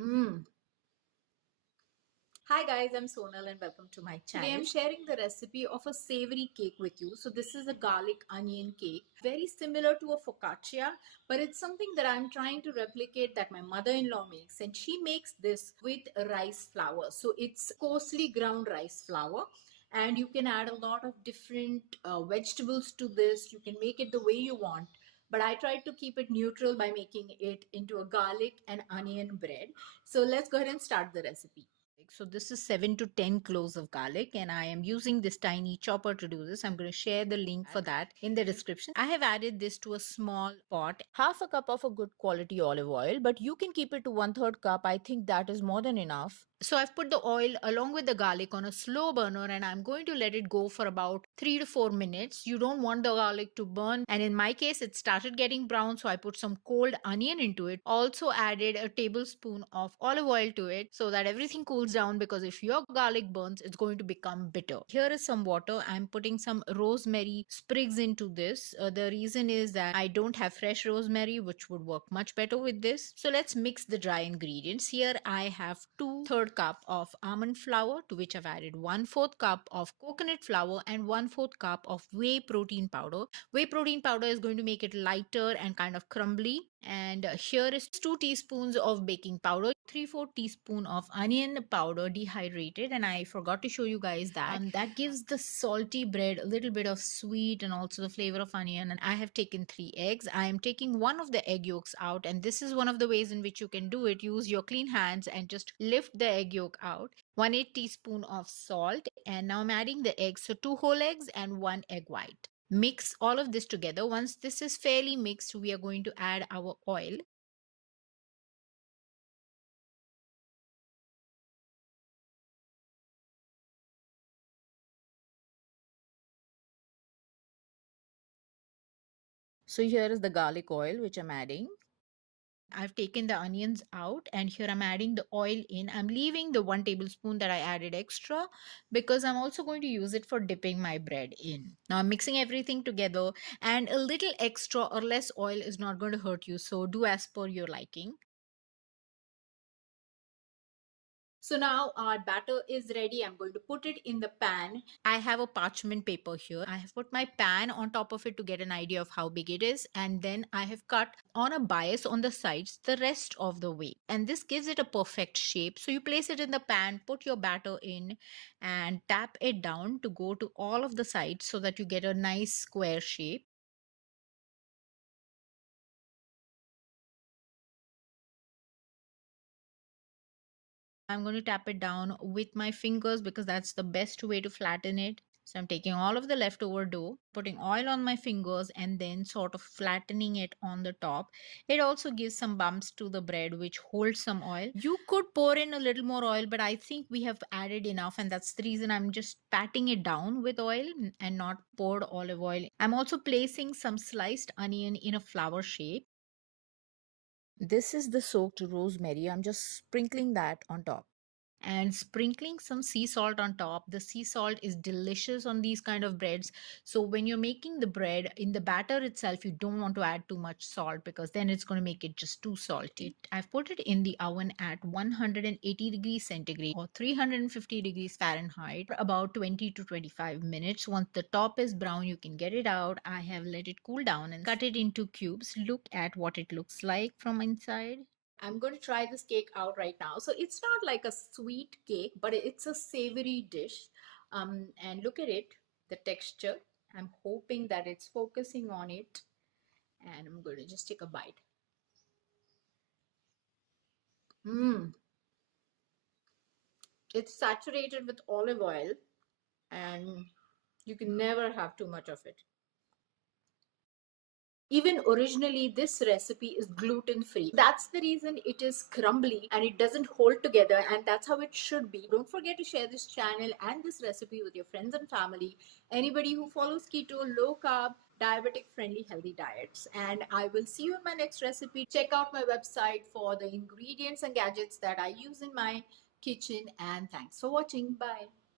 Mm. Hi guys, I'm Sonal and welcome to my channel. Today I'm sharing the recipe of a savory cake with you. So this is a garlic onion cake, very similar to a focaccia, but it's something that I'm trying to replicate that my mother-in-law makes, and she makes this with rice flour. So it's coarsely ground rice flour, and you can add a lot of different vegetables to this. You can make it the way you want. But I tried to keep it neutral by making it into a garlic and onion bread. So let's go ahead and start the recipe. So this is 7 to 10 cloves of garlic, and I am using this tiny chopper to do this. I'm going to share the link for that in the description. I have added this to a small pot, half a cup of a good quality olive oil, but you can keep it to 1/3 cup. I think that is more than enough. So I've put the oil along with the garlic on a slow burner, and I'm going to let it go for about 3 to 4 minutes. You don't want the garlic to burn, and in my case it started getting brown, so I put some cold onion into it. Also added a tablespoon of olive oil to it so that everything cools down, because if your garlic burns, it's going to become bitter. Here is some water. I'm putting some rosemary sprigs into this. The reason is that I don't have fresh rosemary, which would work much better with this. So let's mix the dry ingredients. Here I have 2/3 cup of almond flour, to which I've added 1/4 cup of coconut flour and 1/4 cup of whey protein powder. Whey protein powder is going to make it lighter and kind of crumbly. And here is 2 teaspoons of baking powder, 3/4 teaspoon of onion powder dehydrated, and I forgot to show you guys that. That gives the salty bread a little bit of sweet and also the flavor of onion. And I have taken 3 eggs. I am taking one of the egg yolks out, and this is one of the ways in which you can do it. Use your clean hands and just lift the egg yolk out. 1/8 teaspoon of salt, and now I'm adding the eggs, so 2 whole eggs and 1 egg white. Mix all of this together. Once this is fairly mixed, we are going to add our oil. So here is the garlic oil which I'm adding. I've taken the onions out, and here I'm adding the oil in. I'm leaving the 1 tablespoon that I added extra because I'm also going to use it for dipping my bread in. Now I'm mixing everything together, and a little extra or less oil is not going to hurt you. So do as per your liking. So now our batter is ready. I'm going to put it in the pan. I have a parchment paper here. I have put my pan on top of it to get an idea of how big it is. And then I have cut on a bias on the sides the rest of the way. And this gives it a perfect shape. So you place it in the pan, put your batter in, and tap it down to go to all of the sides so that you get a nice square shape. I'm going to tap it down with my fingers because that's the best way to flatten it. So I'm taking all of the leftover dough, putting oil on my fingers, and then sort of flattening it on the top. It also gives some bumps to the bread, which holds some oil. You could pour in a little more oil, but I think we have added enough, and that's the reason I'm just patting it down with oil and not poured olive oil. I'm also placing some sliced onion in a flower shape. This is the soaked rosemary. I'm just sprinkling that on top and sprinkling some sea salt on top. The sea salt is delicious on these kind of breads. So when you're making the bread in the batter itself, you don't want to add too much salt because then it's going to make it just too salty. I've put it in the oven at 180 degrees centigrade or 350 degrees Fahrenheit for about 20 to 25 minutes. Once the top is brown, you can get it out. I have let it cool down and cut it into cubes. Look at what it looks like from inside. I'm going to try this cake out right now. So it's not like a sweet cake, but it's a savory dish. And look at it, the texture. I'm hoping that it's focusing on it. And I'm going to just take a bite. Mmm. It's saturated with olive oil, and you can never have too much of it. Even originally, this recipe is gluten free. That's the reason it is crumbly and it doesn't hold together, and that's how it should be. Don't forget to share this channel and this recipe with your friends and family. Anybody who follows keto, low carb, diabetic friendly healthy diets. And I will see you in my next recipe. Check out my website for the ingredients and gadgets that I use in my kitchen. And thanks for watching. Bye.